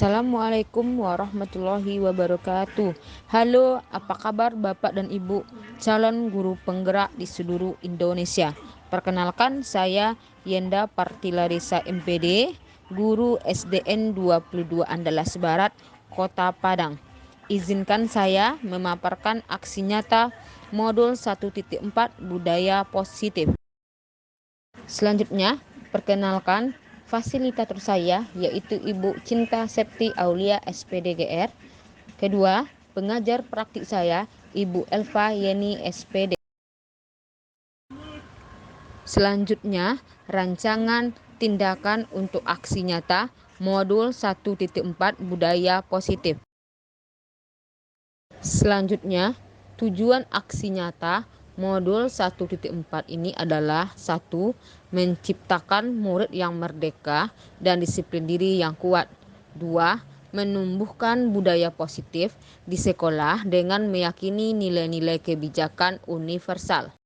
Assalamualaikum warahmatullahi wabarakatuh. Halo, apa kabar Bapak dan Ibu calon guru penggerak di seluruh Indonesia? Perkenalkan, saya Yenda Partilarisa MPD, guru SDN 22 Andalas Barat, Kota Padang. Izinkan saya memaparkan aksi nyata modul 1.4 budaya positif. Selanjutnya, perkenalkan fasilitator saya yaitu Ibu Cinta Septi Aulia SPDGR. Kedua, pengajar praktik saya Ibu Elva Yeni SPD. Selanjutnya, rancangan tindakan untuk aksi nyata modul 1.4 budaya positif. Selanjutnya, tujuan aksi nyata modul 1.4 ini adalah 1. Menciptakan murid yang merdeka dan disiplin diri yang kuat. 2. Menumbuhkan budaya positif di sekolah dengan meyakini nilai-nilai kebijakan universal.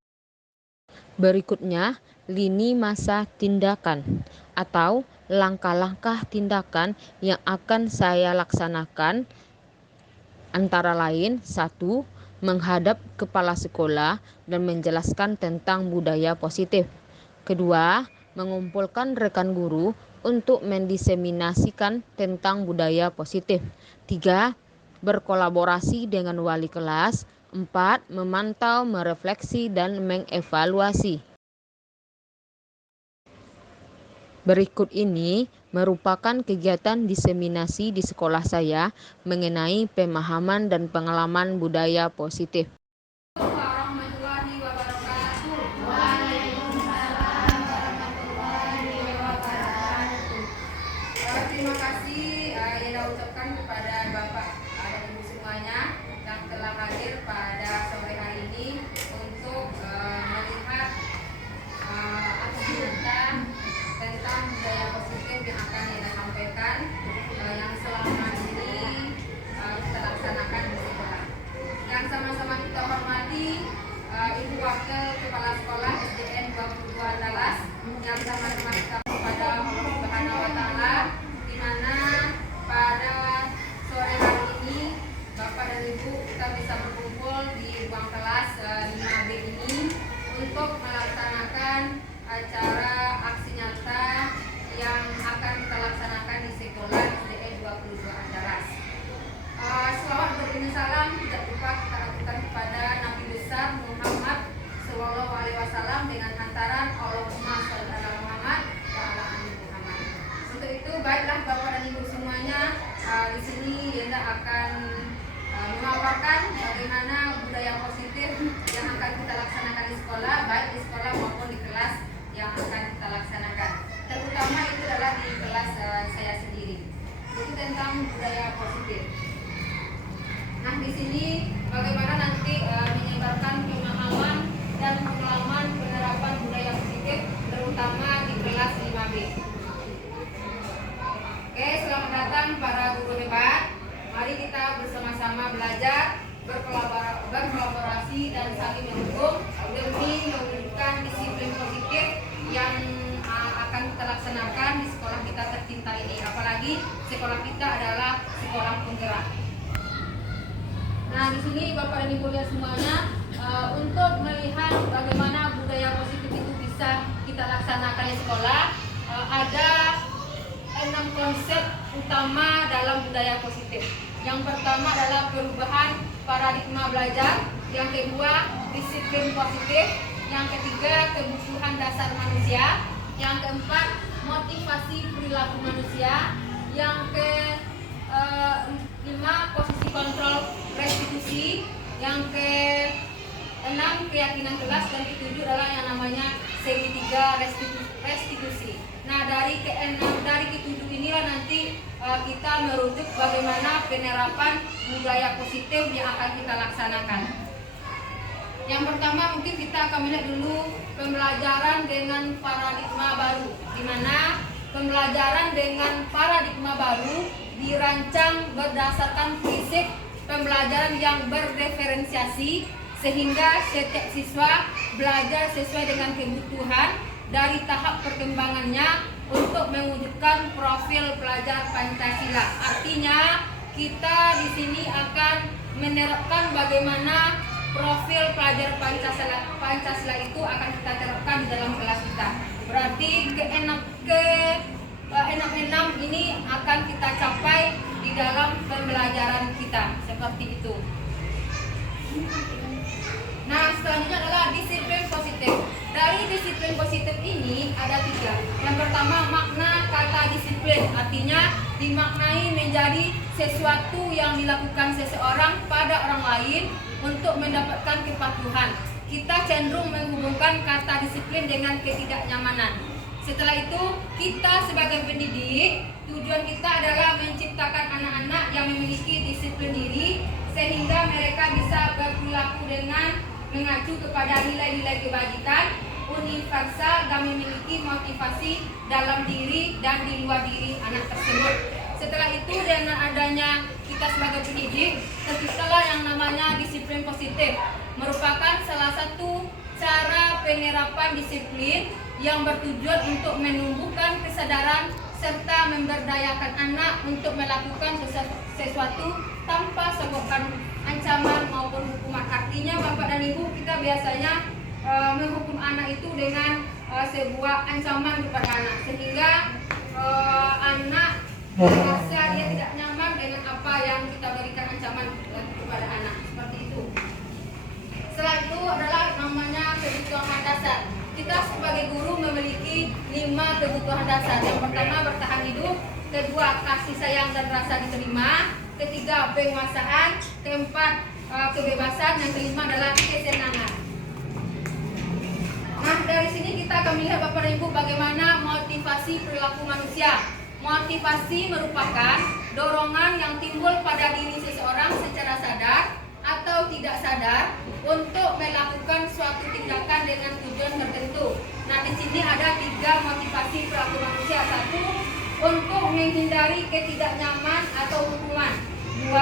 Berikutnya, lini masa tindakan atau langkah-langkah tindakan yang akan saya laksanakan antara lain 1. Menghadap kepala sekolah dan menjelaskan tentang budaya positif. Kedua, mengumpulkan rekan guru untuk mendiseminasikan tentang budaya positif. 3. Berkolaborasi dengan wali kelas. 4. Memantau, merefleksi, dan mengevaluasi. Berikut ini merupakan kegiatan diseminasi di sekolah saya mengenai pemahaman dan pengalaman budaya positif. Warahmatullahi wabarakatuh. Waalaikumsalam warahmatullahi wabarakatuh. Terima kasih yang ucapkan kepada Bapak dan Ibu semuanya yang telah hadir pada sore hari ini untuk melihat aksi nyata tentang budaya positif yang akan kita sampaikan yang selama ini kita laksanakan di sekolah. Yang sama-sama kita hormati Ibu Wakil Kepala Sekolah SDN 22 Andalas yang sama-sama kita kepada Allah Subhanahu wa Ta'ala, di mana pada sore hari ini Bapak dan Ibu kita bisa berkumpul di ruang kelas 5B ini untuk melaksanakan acara aksi nyata yang akan kita laksanakan di sekolah SDN 22 Andalas. Selawat beriring salam tidak lupa kita aturkan kepada Nabi besar Muhammad Sallallahu Alaihi Wasallam dengan hantaran Allahumma sholli ala Muhammad wa ala ali Muhammad. Untuk itu baiklah Bapak dan Ibu semuanya, di sini Yenda akan memaparkan bagaimana budaya positif yang akan kita laksanakan di sekolah, baik di sekolah maupun di kelas yang akan kita laksanakan. Terutama itu adalah di kelas saya sendiri. Jadi tentang budaya positif. Nah, di sini bagaimana nanti menyebarkan pemahaman dan pengalaman penerapan budaya positif terutama di kelas 5B. Oke, selamat datang para guru hebat. Mari kita bersama-sama belajar, berkolaborasi dan saling mendukung demi mewujudkan disiplin positif yang akan kita laksanakan di sekolah kita tercinta ini. Apalagi sekolah kita adalah sekolah penggerak. Nah, di sini Bapak dan Ibu lihat semuanya, untuk melihat bagaimana budaya positif itu bisa kita laksanakan di sekolah, ada 6 konsep utama dalam budaya positif. Yang pertama adalah perubahan paradigma belajar, yang kedua disiplin positif, yang ketiga kebutuhan dasar manusia, yang keempat motivasi perilaku manusia, yang kelima posisi kontrol restitusi, yang keenam keyakinan kelas, dan ketujuh adalah yang namanya segitiga restitusi. Nah, dari ketujuh inilah nanti kita merujuk bagaimana penerapan budaya positif yang akan kita laksanakan. Yang pertama mungkin kita akan melihat dulu pembelajaran dengan paradigma baru, di mana pembelajaran dengan paradigma baru dirancang berdasarkan prinsip pembelajaran yang berdiferensiasi sehingga setiap siswa belajar sesuai dengan kebutuhan dari tahap perkembangannya untuk mewujudkan profil pelajar Pancasila. Artinya kita di sini akan menerapkan bagaimana profil pelajar Pancasila itu akan kita terapkan di dalam kelas kita. Berarti ke-6 ini akan kita capai di dalam pembelajaran kita, seperti itu. Nah, selanjutnya adalah disiplin positif. Dari disiplin positif ini ada 3. Yang pertama, makna kata disiplin, artinya dimaknai menjadi sesuatu yang dilakukan seseorang pada orang lain untuk mendapatkan kepatuhan. Kita cenderung menghubungkan kata disiplin dengan ketidaknyamanan. Setelah itu, kita sebagai pendidik, tujuan kita adalah menciptakan anak-anak yang memiliki disiplin diri sehingga mereka bisa berperilaku dengan mengacu kepada nilai-nilai kebajikan, universal, dan memiliki motivasi dalam diri dan di luar diri anak tersebut. Setelah itu, dengan adanya kita sebagai pendidik, terciptalah yang namanya disiplin positif, merupakan salah satu cara penerapan disiplin yang bertujuan untuk menumbuhkan kesadaran serta memberdayakan anak untuk melakukan sesuatu tanpa sebabkan ancaman maupun hukuman. Artinya Bapak dan Ibu, kita biasanya menghukum anak itu dengan sebuah ancaman kepada anak, sehingga anak merasa dia tidak nyaman dengan apa yang kita berikan ancaman kepada anak, seperti itu. Setelah itu adalah namanya kebutuhan dasar. Kita sebagai guru memiliki 5 kebutuhan dasar. Yang pertama, bertahan hidup. Kedua, kasih sayang dan rasa diterima. Ketiga, penguasaan. Keempat, kebebasan. Yang kelima adalah kesenangan. Nah, dari sini kita akan melihat Bapak dan Ibu bagaimana motivasi perilaku manusia. Motivasi merupakan dorongan yang timbul pada diri seseorang secara sadar atau tidak sadar untuk melakukan suatu tindakan dengan tujuan tertentu. Nah, di sini ada 3 motivasi perilaku manusia. 1, untuk menghindari ketidaknyaman atau hukuman. 2,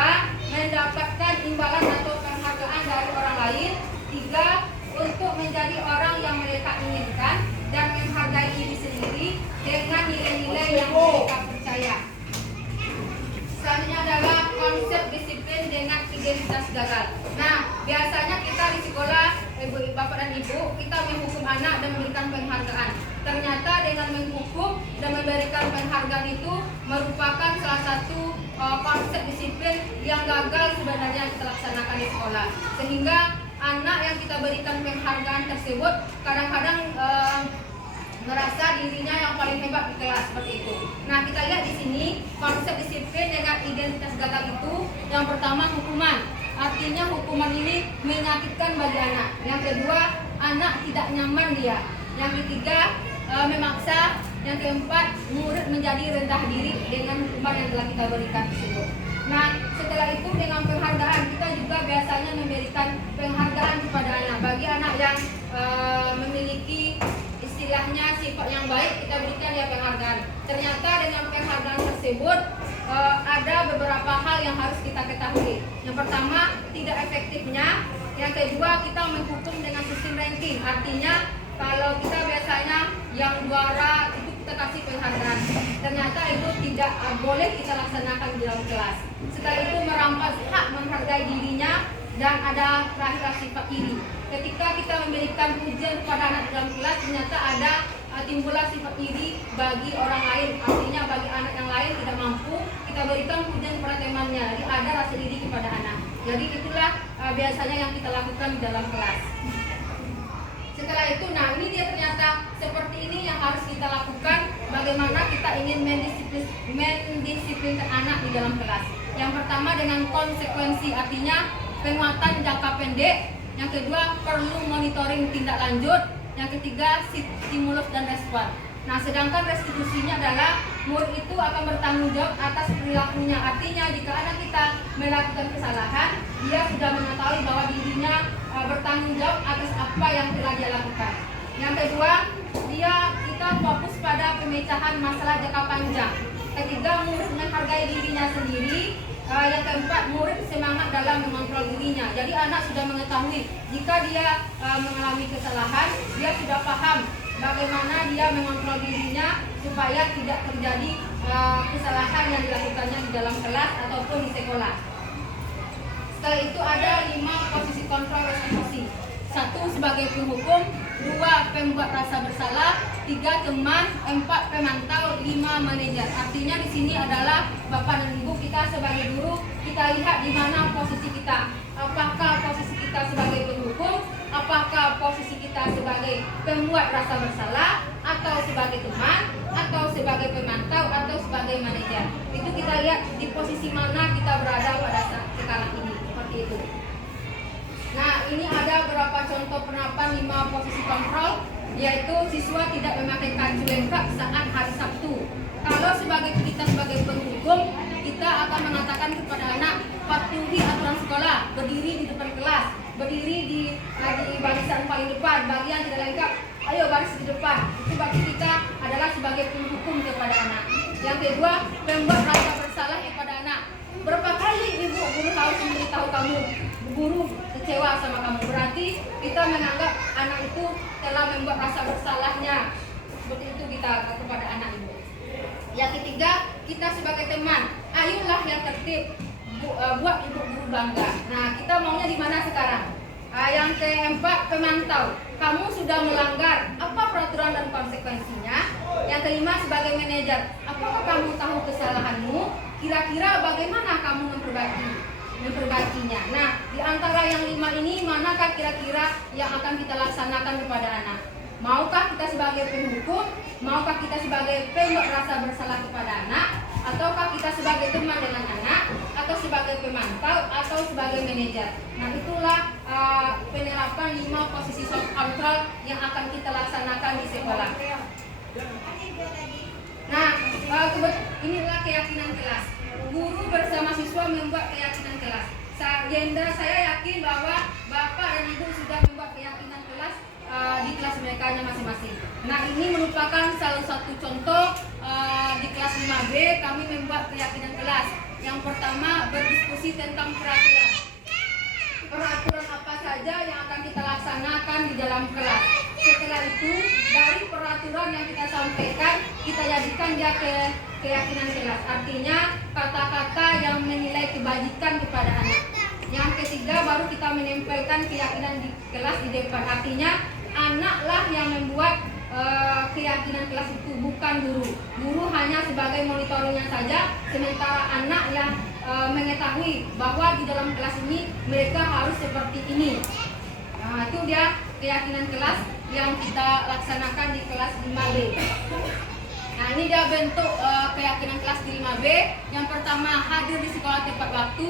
mendapatkan imbalan atau penghargaan dari orang lain. 3, untuk menjadi orang yang mereka inginkan dan menghargai diri sendiri dengan nilai-nilai yang mereka percaya. Selanjutnya adalah konsep disiplin dengan identitas gagal. Nah, biasanya kita di sekolah, Bapak dan Ibu, kita menghukum anak dan memberikan penghargaan. Ternyata dengan menghukum dan memberikan penghargaan itu merupakan salah satu konsep disiplin yang gagal sebenarnya kita laksanakan di sekolah. Sehingga anak yang kita berikan penghargaan tersebut kadang-kadang merasa dirinya yang paling hebat di kelas, seperti itu. Nah, kita lihat di sini konsep disiplin dengan identitas gagal itu. Yang pertama, hukuman. Artinya hukuman ini menyakitkan bagi anak. Yang kedua, anak tidak nyaman dia. Yang ketiga, memaksa. Yang keempat, murid menjadi rendah diri dengan hukuman yang telah kita berikan tersebut. Nah, setelah itu dengan penghargaan, kita juga biasanya memberikan penghargaan kepada anak. Bagi anak yang memiliki istilahnya sifat yang baik, kita berikan dia penghargaan. Ternyata dengan penghargaan tersebut ada beberapa hal yang harus kita ketahui. Yang pertama, tidak efektifnya. Yang kedua, kita menghukum dengan sistem ranking. Artinya kalau kita biasanya yang juara itu kita kasih penghargaan. Ternyata itu tidak boleh kita laksanakan di dalam kelas. Setelah itu merampas hak menghargai dirinya dan ada terakhir sifat iri. Ketika kita memberikan pujian kepada anak dalam kelas, ternyata ada timbullah sifat iri bagi orang lain. Artinya bagi anak yang lain tidak mampu, kita berikan pujian kepada temannya. Jadi ada rasa iri kepada anak. Jadi itulah biasanya yang kita lakukan di dalam kelas. Setelah itu, nah ini dia ternyata seperti ini yang harus kita lakukan. Bagaimana kita ingin mendisiplinkan anak di dalam kelas. Yang pertama dengan konsekuensi, artinya penguatan jangka pendek. Yang kedua, perlu monitoring tindak lanjut. Yang ketiga, stimulus dan respon. Nah, sedangkan restitusinya adalah murid itu akan bertanggung jawab atas perilakunya. Artinya jika anak kita melakukan kesalahan, dia sudah mengetahui bahwa dirinya bertanggung jawab atas apa yang telah dia lakukan. Yang kedua, kita fokus pada pemecahan masalah jangka panjang. Ketiga, murid menghargai dirinya sendiri. Yang keempat, murid semangat dalam mengontrol dirinya. Jadi anak sudah mengetahui jika dia mengalami kesalahan, dia sudah paham bagaimana dia mengontrol dirinya supaya tidak terjadi kesalahan yang dilakukannya di dalam kelas ataupun di sekolah. Setelah itu ada 5 posisi kontrol restitusi. 1 sebagai penghukum, 2 pembuat rasa bersalah, 3 teman, 4 pemantau, 5 manajer. Artinya di sini adalah Bapak dan Ibu kita sebagai guru, kita lihat di mana posisi kita. Apakah posisi kita sebagai penghukum, apakah posisi kita sebagai pembuat rasa bersalah, atau sebagai teman, atau sebagai pemantau, atau sebagai manajer. Itu kita lihat di posisi mana kita berada pada saat sekarang ini. Seperti itu. Nah, ini ada beberapa contoh penerapan 5 posisi kontrol, yaitu siswa tidak memakai baju lengkap saat hari Sabtu. Kalau kita sebagai penghukum, kita akan mengatakan kepada anak, patuhi aturan sekolah, berdiri di depan kelas, berdiri di barisan paling depan. Bagi yang tidak lengkap, ayo baris di depan. Itu bagi kita adalah sebagai penghukum kepada anak. Yang kedua, membuat rasa bersalah kepada anak. Berapa kali ibu guru harus memberitahu kamu, guru kecewa sama kamu? Berarti kita menganggap anak itu telah membuat rasa bersalahnya. Seperti itu kita kepada anak ibu. Yang ketiga, kita sebagai teman, ayolah yang tertib, buat ibu guru bangga. Nah, kita maunya di mana sekarang? Yang keempat, pemantau. Kamu sudah melanggar, apa peraturan dan konsekuensinya? Yang kelima, sebagai manajer, apakah kamu tahu kesalahanmu? Kira-kira bagaimana kamu memperbaikinya? Nah, di antara yang 5 ini, manakah kira-kira yang akan kita laksanakan kepada anak? Maukah kita sebagai penghukum? Maukah kita sebagai pembuat rasa bersalah kepada anak? Ataukah kita sebagai teman dengan anak? Atau sebagai pemantau? Atau sebagai manajer? Nah, itulah penerapan 5 posisi soft control yang akan kita laksanakan di sekolah. Nah, inilah keyakinan kelas. Guru bersama siswa membuat keyakinan kelas. Saya yakin bahwa Bapak dan Ibu sudah membuat keyakinan kelas di kelas mereka masing-masing. Nah, ini merupakan salah satu contoh di kelas 5B kami membuat keyakinan kelas. Yang pertama, berdiskusi tentang peraturan. Peraturan apa saja yang akan kita laksanakan di dalam kelas. Setelah itu, dari peraturan yang kita sampaikan, kita jadikan dia ke keyakinan kelas. Artinya, kata-kata yang menilai kebajikan kepada anak. Yang ketiga, baru kita menempelkan keyakinan di kelas di depan. Artinya, anaklah yang membuat keyakinan kelas itu, bukan guru. Guru hanya sebagai monitoringnya saja, sementara anak yang mengetahui bahwa di dalam kelas ini mereka harus seperti ini. Nah, itu dia keyakinan kelas yang kita laksanakan di kelas 5B. Nah, ini dia bentuk keyakinan kelas di 5B. Yang pertama, hadir di sekolah tepat waktu,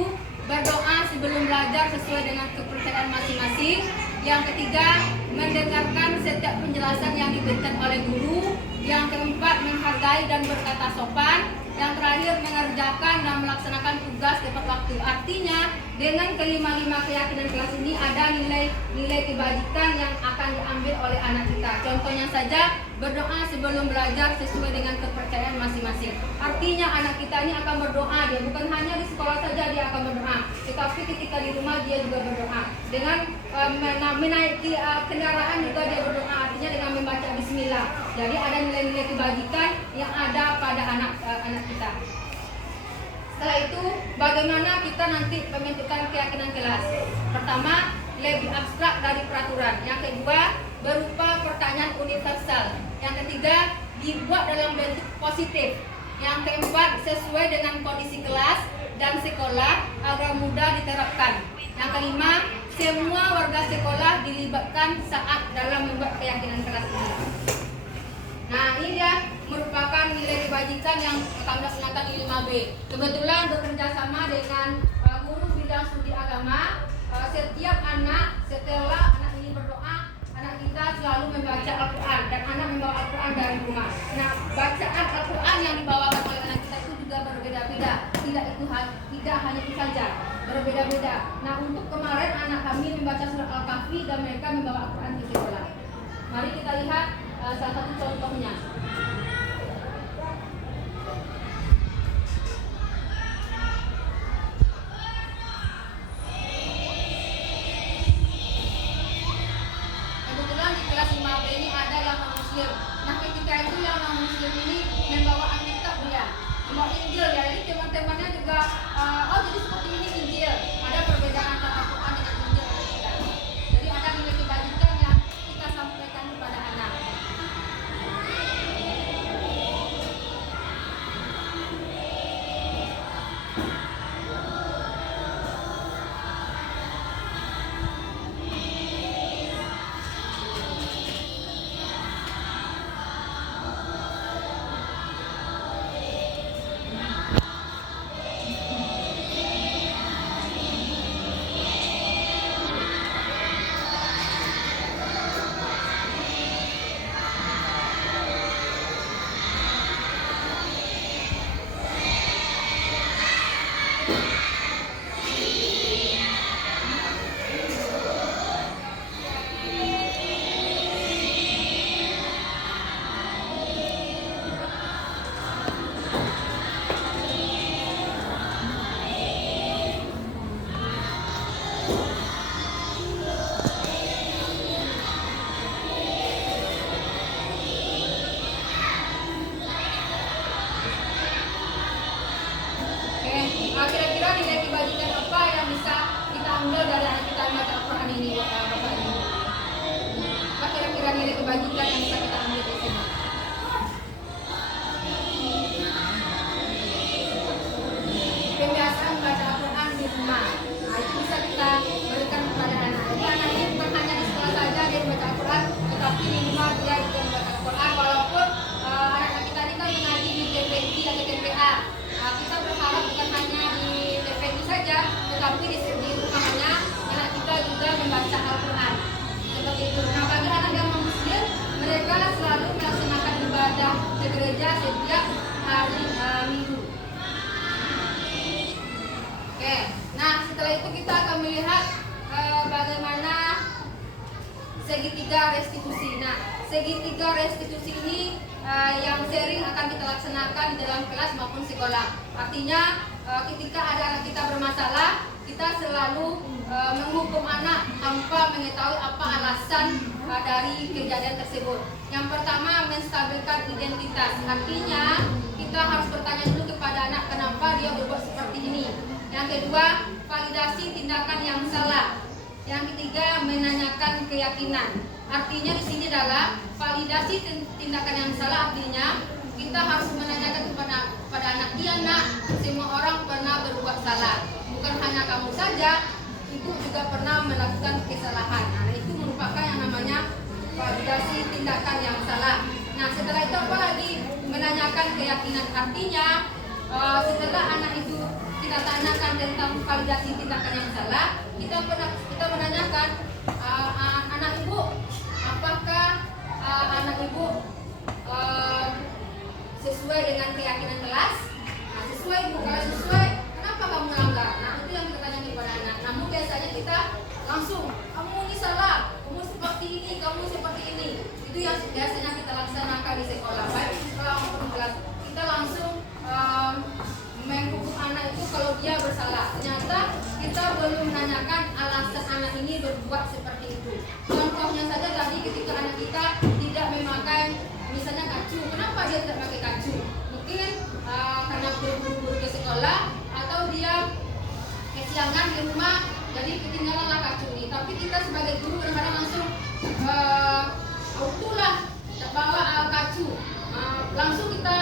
berdoa sebelum belajar sesuai dengan kepercayaan masing-masing. Yang ketiga, mendengarkan setiap penjelasan yang diberikan oleh guru. Yang keempat, menghargai dan berkata sopan. Yang terakhir, mengerjakan dan melaksanakan tugas tepat waktu. Artinya, dengan kelima-lima keyakinan kelas ini ada nilai kebajikan yang akan diambil oleh anak kita. Contohnya saja, berdoa sebelum belajar sesuai dengan kepercayaan masing-masing. Artinya anak kita ini akan berdoa, dia bukan hanya di sekolah saja dia akan berdoa, tetapi ketika di rumah dia juga berdoa. Dengan menaiki kendaraan juga dia berdoa, artinya dengan membaca bismillah. Jadi ada nilai-nilai kebajikan yang ada pada anak kita. Setelah itu, bagaimana kita nanti pembentukan keyakinan kelas? Pertama, lebih abstrak dari peraturan. Yang kedua, berupa pertanyaan universal. Yang ketiga, dibuat dalam bentuk positif. Yang keempat, sesuai dengan kondisi kelas dan sekolah agar mudah diterapkan. Yang kelima, semua warga sekolah dilibatkan saat dalam membuat keyakinan kelas ini. Nah, ini dia merupakan nilai kebajikan yang kami laksanakan di 5B. Kebetulan bekerja sama dengan guru bidang studi agama. Setiap anak, setelah anak ini berdoa, anak kita selalu membaca Al-Quran dan anak membawa Al-Quran dari rumah. Nah, bacaan Al-Quran yang dibawakan oleh anak kita itu juga berbeda-beda. Tidak hanya itu saja, berbeda-beda. Nah, untuk kemarin anak kami membaca surat Al-Kahfi dan mereka membawa Al-Quran di sekolah. Mari kita lihat salah satu contohnya. Kebetulan di kelas 5B ini ada yang non-muslim. Nah, ketika itu yang non-muslim ini membawa Alkitab dia, membawa Injil ya. Jadi teman-temannya juga oh jadi seperti ini Injil. Ada perbedaan antara Al-Quran dengan Injil ada. Jadi ada nilai kebajikan yang kita sampaikan kepada anak. Kira-kira nilai kebajikan apa yang bisa kita ambil dari anak kita membaca Al-Quran ini, Bapak Ibu? Apa kira-kira nilai kebajikan yang bisa kita ambil di sini? Pembiasaan membaca Al-Quran di rumah. Nah, itu bisa kita berikan kepada anak. Jadi anak ini bukan hanya di sekolah saja dia membaca Al-Quran, tetapi di rumah dia juga membaca Al-Quran. Walaupun anak-anak kita ini kan mengaji di TPI atau TPA. Kita berharap bukan hanya di TPI saja, tetapi di rumahnya anak kita juga membaca Al-Quran. Seperti itu. Nah, bagi anak yang muslim, mereka selalu melaksanakan ibadah di gereja setiap hari Minggu. Oke, nah setelah itu kita akan melihat bagaimana segitiga restitusi. Nah, segitiga restitusi ini yang sering akan kita laksanakan di dalam kelas maupun sekolah. Artinya ketika ada anak kita bermasalah, kita selalu menghukum anak tanpa mengetahui apa alasan dari kejadian tersebut. Yang pertama, menstabilkan identitas. Artinya kita harus bertanya dulu kepada anak kenapa dia berbuat seperti ini. Yang kedua, validasi tindakan yang salah. Yang ketiga, menanyakan keyakinan. Artinya di sini adalah validasi tindakan yang salah. Artinya kita harus menanyakan kepada anak, dia nak, semua orang pernah berbuat salah. Bukan hanya kamu saja, ibu juga pernah melakukan kesalahan. Nah, itu merupakan yang namanya validasi tindakan yang salah. Nah, setelah itu apa lagi? Menanyakan keyakinan. Artinya setelah anak itu kita tanyakan tentang validasi tindakan yang salah, kita menanyakan anak ibu, apakah anak ibu sesuai dengan keyakinan kelas? Nah, sesuai bu, kalau sesuai, kenapa kamu melanggar? Nah, itu yang kita tanyakan kepada anak. Namun biasanya kita langsung, kamu ini salah, kamu seperti ini, kamu seperti ini. Itu yang biasanya kita laksanakan di sekolah, baik di sekolah maupun di kelas. Kita langsung menghukum anak itu kalau dia bersalah. Ternyata kita belum menanyakan alasan anak ini berbuat seperti itu. Contohnya saja tadi ketika anak kita tidak memakai misalnya kacu, kenapa dia tidak pakai kacu? Mungkin karena buru-buru ke sekolah atau dia kesiangan di rumah, jadi ketinggalanlah kacu ini. Tapi kita sebagai guru kadang-kadang langsung itulah bawa kacu, langsung kita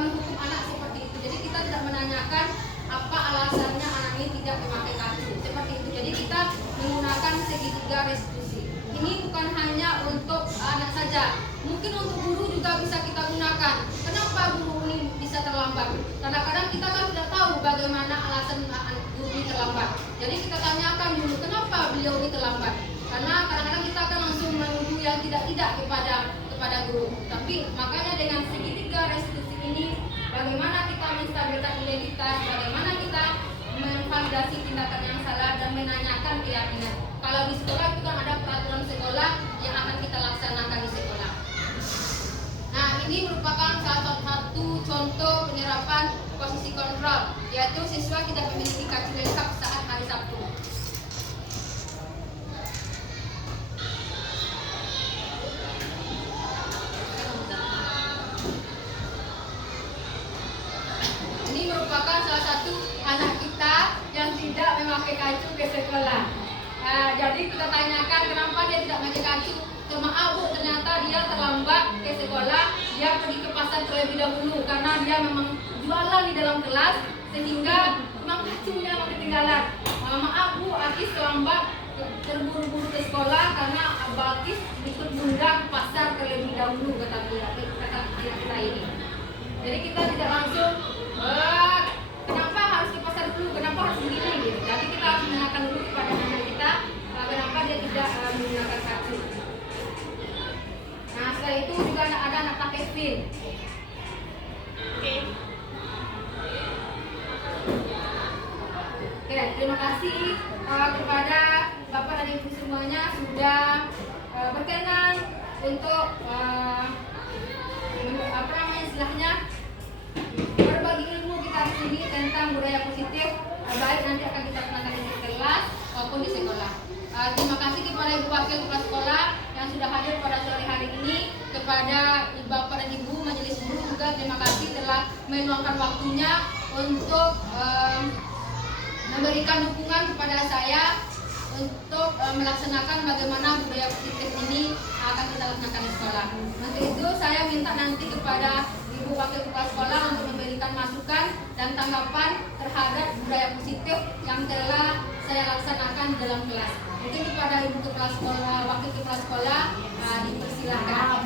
menghukum anak seperti itu. Jadi kita tidak menanyakan apa alasannya anak ini tidak memakai kacu seperti itu. Jadi kita menggunakan segitiga restitusi. Ini bukan hanya untuk anak saja, mungkin untuk guru juga bisa kita gunakan. Kenapa guru ini bisa terlambat? Kadang-kadang kita kan tidak tahu bagaimana alasan guru ini terlambat. Jadi kita tanyakan dulu kenapa beliau ini terlambat. Karena kadang-kadang kita akan langsung menuduh yang tidak kepada guru. Tapi makanya dengan segitiga restitusi ini, bagaimana kita menstabilkan identitas, bagaimana kita memvalidasi tindakan yang salah dan menanyakan keyakinan. Kalau di sekolah itu kan ada peraturan sekolah yang akan kita laksanakan di sekolah. Nah, ini merupakan salah satu contoh penyerapan posisi kontrol, yaitu siswa tidak memiliki kacu lengkap saat hari Sabtu. sekolah. Jadi kita tanyakan kenapa dia tidak ngajak acu. Maaf Bu, ternyata dia terlambat ke sekolah. Dia pergi ke pasar terlebih dahulu karena dia memang jualan di dalam kelas sehingga memang acunya memang ketinggalan. Maaf Bu, Akis terlambat terburu-buru ke sekolah karena Akis ikut bunda ke pasar terlebih dahulu kata kita ini. Jadi kita tidak langsung kenapa harus ke pasar dulu, kenapa harus begini gitu. Jadi kita harus menanyakan dulu kepada anak kita kenapa dia tidak menggunakan kartu. Nah setelah itu juga ada anak Pak Kevin. Oke, terima kasih kepada Bapak dan Ibu semuanya sudah berkenan untuk istilahnya berbagi ilmu kita di sini tentang budaya positif, baik nanti akan kita kenalkan di kelas maupun di sekolah. Terima kasih kepada Ibu Wakil Kepala Sekolah yang sudah hadir pada sore hari ini, kepada Bapak dan Ibu Majelis Guru juga terima kasih telah meluangkan waktunya untuk memberikan dukungan kepada saya untuk melaksanakan bagaimana budaya positif ini akan kita laksanakan di sekolah. Untuk itu saya minta nanti kepada Ibu Wakil Kepala Sekolah untuk memberikan masukan dan tanggapan terhadap budaya positif yang telah saya laksanakan di dalam kelas. Mungkin kepada Ibu Kepala Sekolah, Wakil Kepala Sekolah dipersilakan.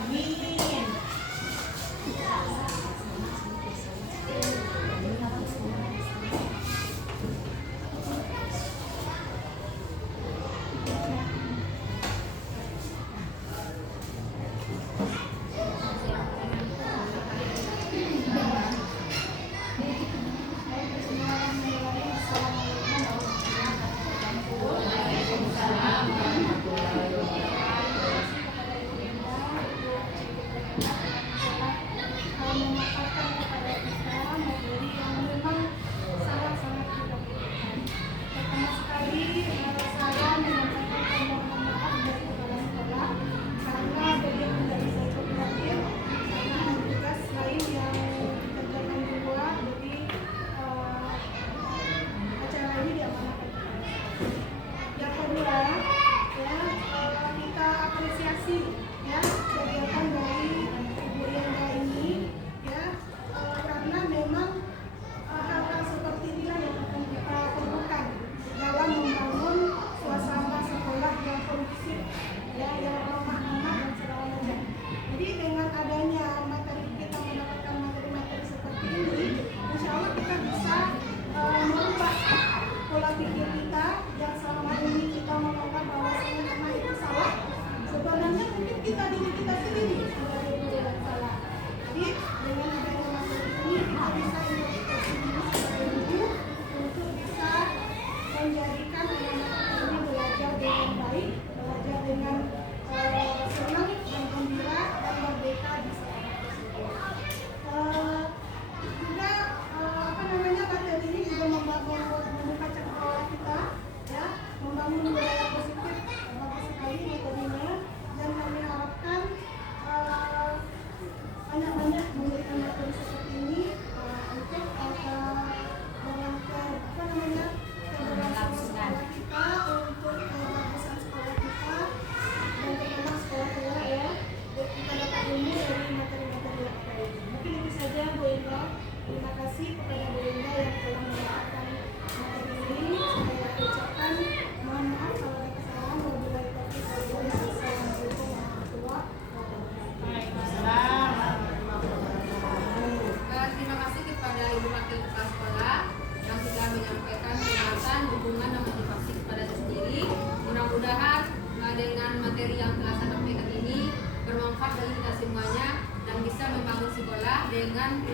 Dengan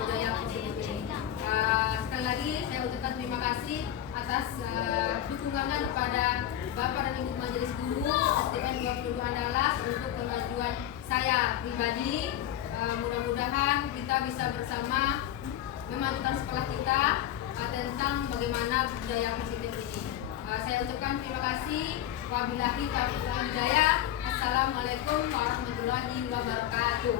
budaya positif ini. Sekali lagi saya ucapkan terima kasih atas dukungannya kepada Bapak dan Ibu Majelis Guru STN 22 Andalas untuk kemajuan saya pribadi. Mudah-mudahan kita bisa bersama memajukan sekolah kita tentang bagaimana budaya positif ini. Saya ucapkan terima kasih. Wabillahi taufiq wal hidayah. Assalamualaikum warahmatullahi wabarakatuh.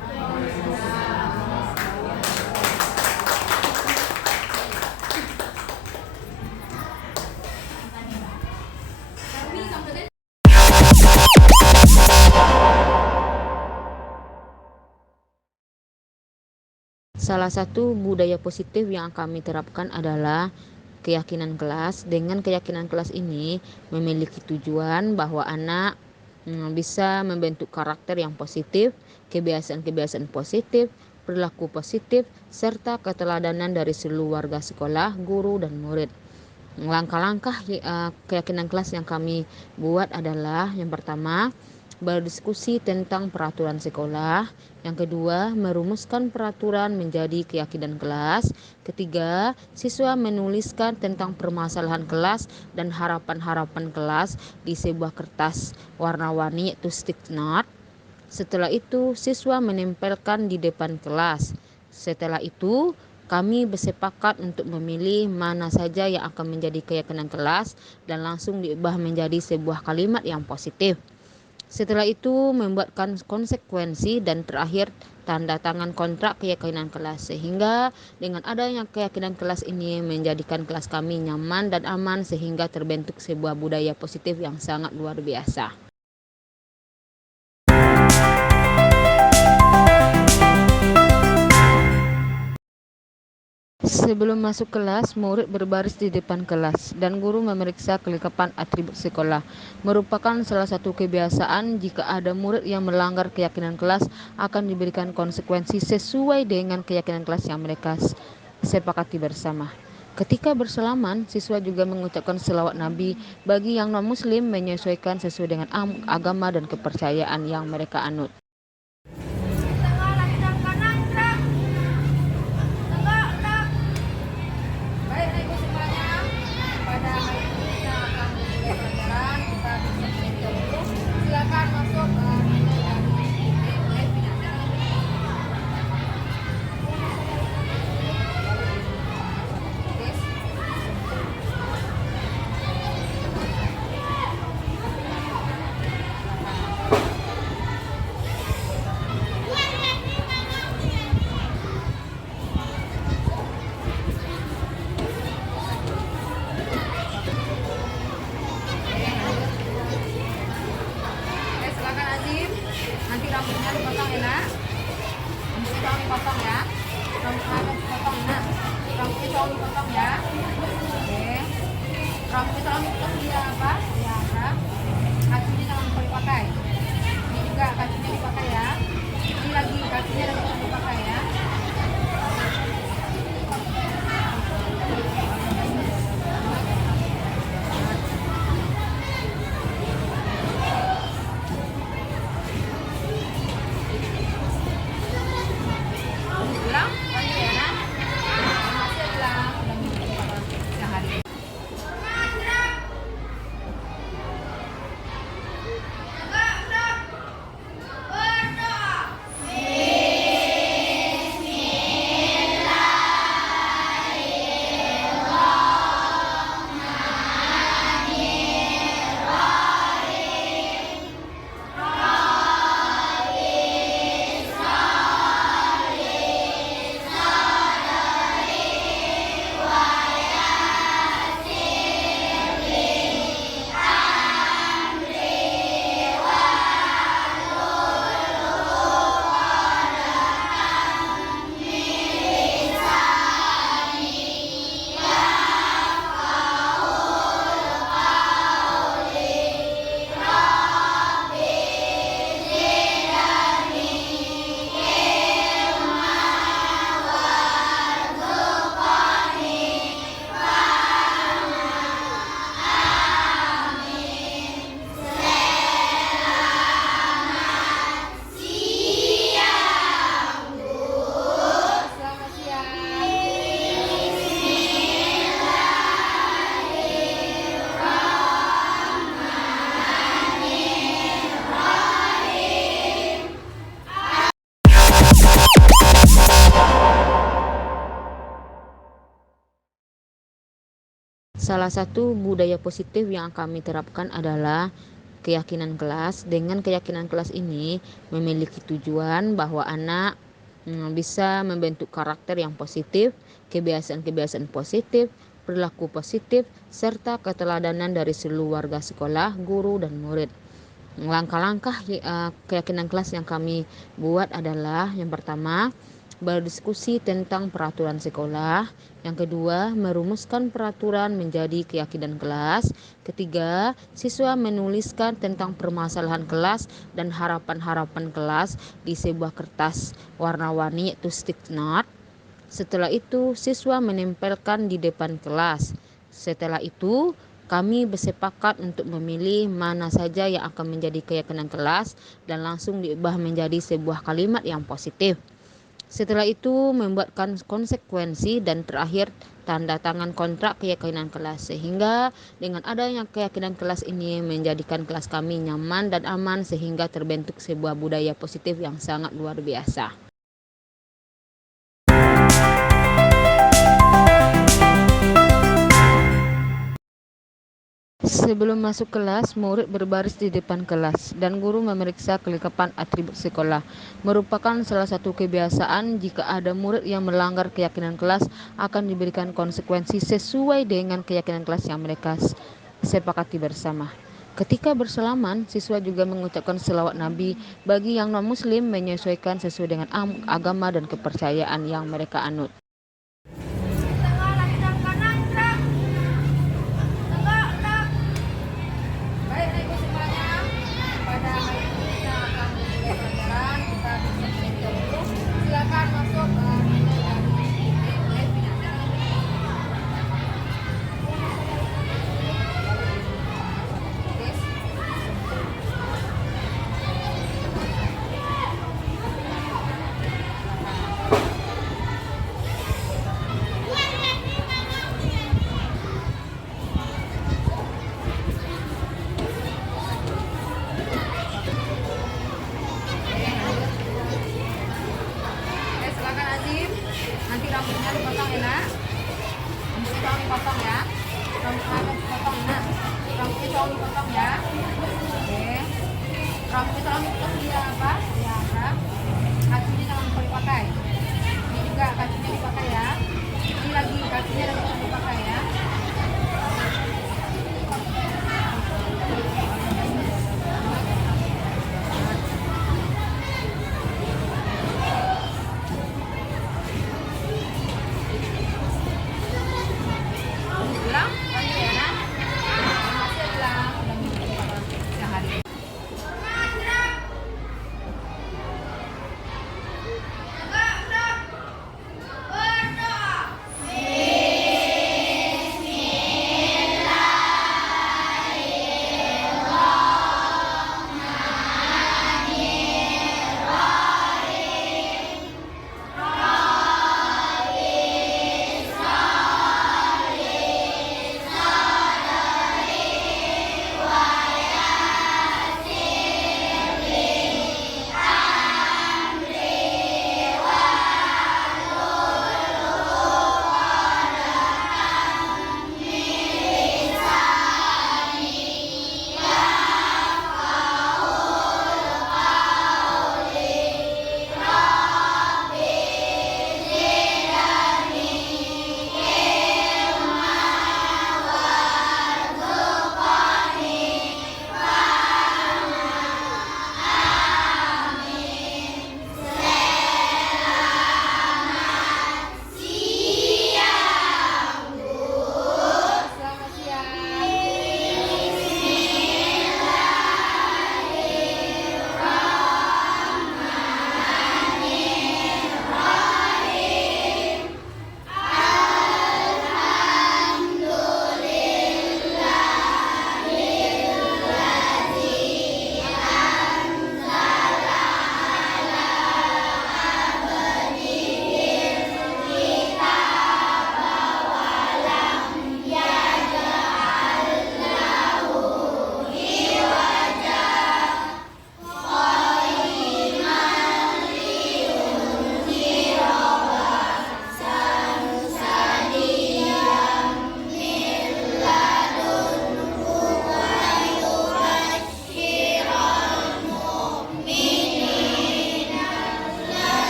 Salah satu budaya positif yang kami terapkan adalah keyakinan kelas. Dengan keyakinan kelas ini memiliki tujuan bahwa anak bisa membentuk karakter yang positif, kebiasaan-kebiasaan positif, perilaku positif, serta keteladanan dari seluruh warga sekolah, guru, dan murid. Langkah-langkah keyakinan kelas yang kami buat adalah yang pertama, berdiskusi tentang peraturan sekolah. Yang kedua, merumuskan peraturan menjadi keyakinan kelas. Ketiga, siswa menuliskan tentang permasalahan kelas dan harapan-harapan kelas di sebuah kertas warna-warni yaitu stick note. Setelah itu, siswa menempelkan di depan kelas. Setelah itu, kami bersepakat untuk memilih mana saja yang akan menjadi keyakinan kelas dan langsung diubah menjadi sebuah kalimat yang positif. Setelah itu membuatkan konsekuensi dan terakhir tanda tangan kontrak keyakinan kelas, sehingga dengan adanya keyakinan kelas ini menjadikan kelas kami nyaman dan aman sehingga terbentuk sebuah budaya positif yang sangat luar biasa. Sebelum masuk kelas, murid berbaris di depan kelas dan guru memeriksa kelengkapan atribut sekolah. Merupakan salah satu kebiasaan jika ada murid yang melanggar keyakinan kelas akan diberikan konsekuensi sesuai dengan keyakinan kelas yang mereka sepakati bersama. Ketika bersalaman, siswa juga mengucapkan selawat Nabi bagi yang non-muslim menyesuaikan sesuai dengan agama dan kepercayaan yang mereka anut. Baik, Ibu semuanya. Pada hari ini kita akan memulai pelajaran. Kita bisa dulu. Silakan masuk silakan Azim. Nanti rambutnya dipotong ya, Nak. Rambutnya tolong dipotong ya. Rambutnya dipotong, Nak. Rambutnya tolong dipotong ya. Oke. Rambutnya tolong dipotong dia apa? Ya, apa? Kakinya jangan lupa dipakai. Ini juga kakinya dipakai ya. Ini lagi kakinya jangan dipakai ya. Ulang lagi ya, Nak. Masih ulang. Udah minggu sehari. Selamat siang. Salah satu budaya positif yang kami terapkan adalah keyakinan kelas. Dengan keyakinan kelas ini memiliki tujuan bahwa anak bisa membentuk karakter yang positif, kebiasaan-kebiasaan positif, perilaku positif, serta keteladanan dari seluruh warga sekolah, guru, dan murid. Langkah-langkah keyakinan kelas yang kami buat adalah yang pertama, berdiskusi tentang peraturan sekolah. Yang kedua, merumuskan peraturan menjadi keyakinan kelas. Ketiga, siswa menuliskan tentang permasalahan kelas dan harapan-harapan kelas di sebuah kertas warna-warni yaitu stick note. Setelah itu, siswa menempelkan di depan kelas. Setelah itu, kami bersepakat untuk memilih mana saja yang akan menjadi keyakinan kelas dan langsung diubah menjadi sebuah kalimat yang positif. Setelah itu, membuatkan konsekuensi dan terakhir tanda tangan kontrak keyakinan kelas. Sehingga dengan adanya keyakinan kelas ini menjadikan kelas kami nyaman dan aman sehingga terbentuk sebuah budaya positif yang sangat luar biasa. Sebelum masuk kelas, murid berbaris di depan kelas dan guru memeriksa kelengkapan atribut sekolah. Merupakan salah satu kebiasaan jika ada murid yang melanggar keyakinan kelas akan diberikan konsekuensi sesuai dengan keyakinan kelas yang mereka sepakati bersama. Ketika bersalaman, siswa juga mengucapkan selawat Nabi bagi yang non-muslim menyesuaikan sesuai dengan agama dan kepercayaan yang mereka anut. Baik, Ibu semuanya. Pada hari ini kita akan memulai pelajaran. Kita bisa dulu. Silakan masuk silakan Azim. Nanti rambutnya dipotong ya, Nak. Rambutnya tolong dipotong ya. Rambutnya dipotong, Nak. Rambutnya tolong dipotong ya. Oke. Rambutnya tolong dipotong di apa? Ya, apa? Kakinya jangan lupa dipakai. Ini juga kakinya dipakai ya. Ini lagi kakinya jangan dipakai ya. Ulang lagi ya, Nak. Masih ulang. Udah minggu sehari.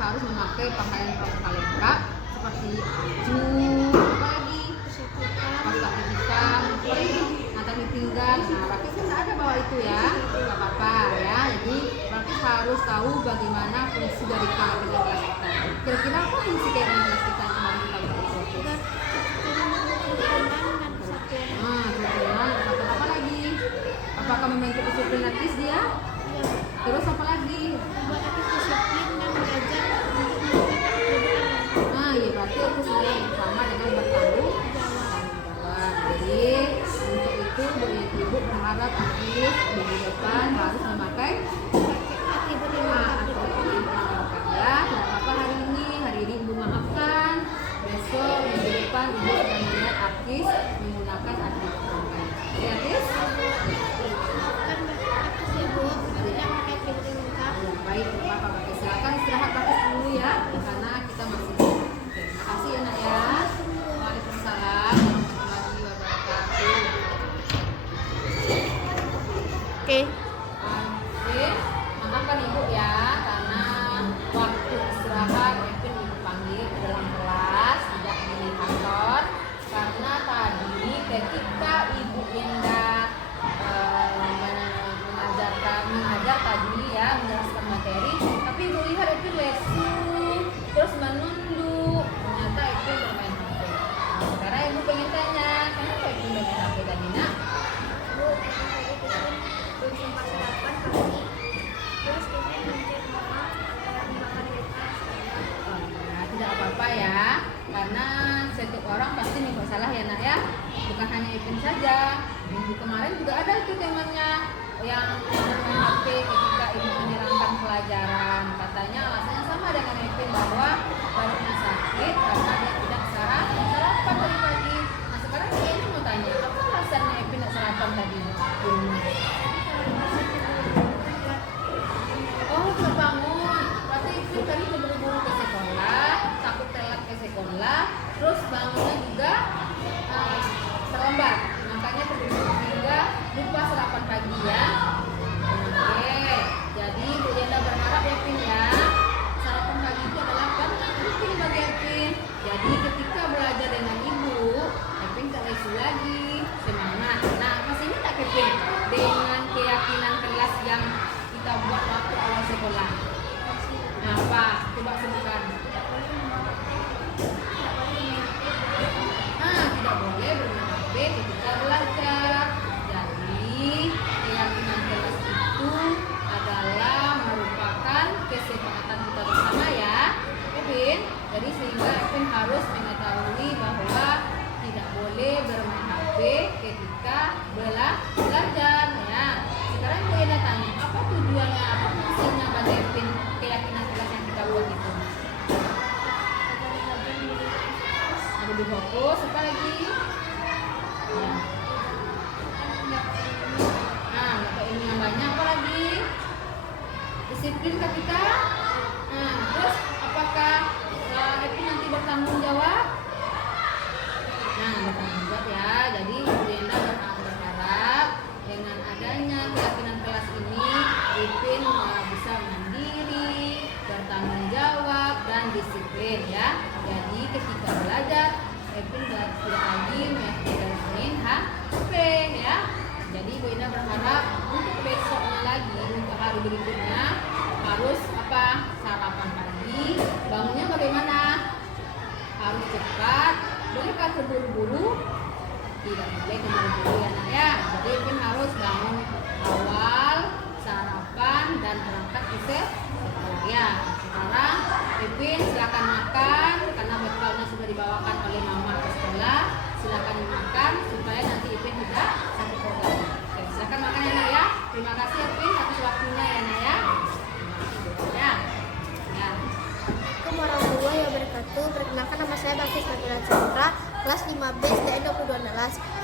harus memakai pakaian pramuka lengkap seperti baju, apa lagi? Pas hitam, atau pinggang. Nah, berarti kan nggak ada bawa itu ya, nggak apa-apa ya. Jadi berarti harus tahu bagaimana fungsi dari kelas kita. Kira-kira apa fungsi kelas kita yang kemarin kita bahas? Satu apa lagi? Apakah membentuk disiplinatis dia? Terus apa lagi? Nah, ya berarti itu sudah yang sama dengan bertanggung jawab. Jadi untuk itu ibu berharap aktif di depan harus memakai atribut ya. Tidak apa hari ini ibu maafkan. Besok minggu depan ibu akan melihat artis menggunakan atribut. Ya, artis? Baik, Bapak pakai silakan istirahat pakai dulu ya, karena kita masih. Terima kasih ya nak ya. Waalaikumsalam warahmatullahi wabarakatuh. Oke. Oke, maafkan ibu ya, karena waktu istirahat mungkin ibu panggil ke dalam kelas tidak di kantor, karena tadi ketika ibu Indah mengajar tadi ya, menjelaskan materi, tapi ibu lihat itu lesu terus menunduk, ternyata itu bermain HP. Nah, sekarang ibu pengen tanya, kenapa ibu bermain HP tadi nak? Belum sempat sarapan pagi, terus ini mencet mama makan breakfast. Nah, tidak apa-apa ya, karena setiap orang pasti nih salah ya nak ya, bukan hanya Ipin saja. Minggu kemarin juga ada itu temannya yang bermain HP ketika ibu menjalankan pelajaran. Katanya alasannya sama dengan Ipin, bahwa perutnya sakit karena dia tidak sarapan tadi pagi. Nah sekarang ini mau tanya, apa alasannya Ipin tidak sarapan tadi? Oh, belum bangun. Berarti Ipin tadi buru-buru ke sekolah, takut telat ke sekolah, terus bangunnya juga terlambat. Makanya buru-buru hingga lupa sarapan pagi ya. Oke, jadi Bu Yenda berharap Ipin ya, sarapan pagi itu adalah penting bagi Ipin. Jadi ketika belajar dengan ibu, Ipin tak lesu lagi, semangat. Nah, masih ini tak Ipin dengan keyakinan kelas yang kita buat waktu awal sekolah. Nah, apa? Coba sebutkan. Tidak boleh bermain HP ketika belajar. Jadi keyakinan kelas itu adalah merupakan kesepakatan kita bersama ya, Ipin. Jadi sehingga Ipin harus mengetahui bahwa tidak boleh bermain HP ketika belajar ya. Sekarang Bu Ena tanya, apa tujuannya, apa fungsinya bagi Ipin keyakinan kelas yang kita buat itu? Lebih fokus, apa lagi? Ya. Nah, dapat ilmu yang banyak, apa lagi? Disiplin ketika. Nah, terus apakah Ipin nanti bertanggung jawab? Nah, bertanggung jawab ya. Jadi Bu Yenda berharap dengan adanya keyakinan kelas ini, Ipin bisa mandiri, bertanggung jawab dan disiplin ya. Jadi ketika belajar, Ipin tidak lagi main HP ya. Jadi Bu Ina berharap untuk besoknya lagi, untuk hari berikutnya harus apa? Sarapan pagi. Bangunnya bagaimana? Harus cepat. Bolehkah terburu-buru? Tidak boleh terburu-buru ya nak ya. Jadi Ipin harus bangun awal, sarapan dan berangkat ke sekolah ya. Sekarang Ipin silakan makan karena bekalnya sudah dibawakan oleh mama ke sekolah. Silakan dimakan supaya nanti Ipin tidak sakit perut. Oke, silakan makan ya nak ya. Terima kasih Ipin atas waktunya ya nak ya. Ya. Assalamualaikum warahmatullahi wabarakatuh. Perkenalkan nama saya Bakis Nabila Chandra, kelas 5B STN 22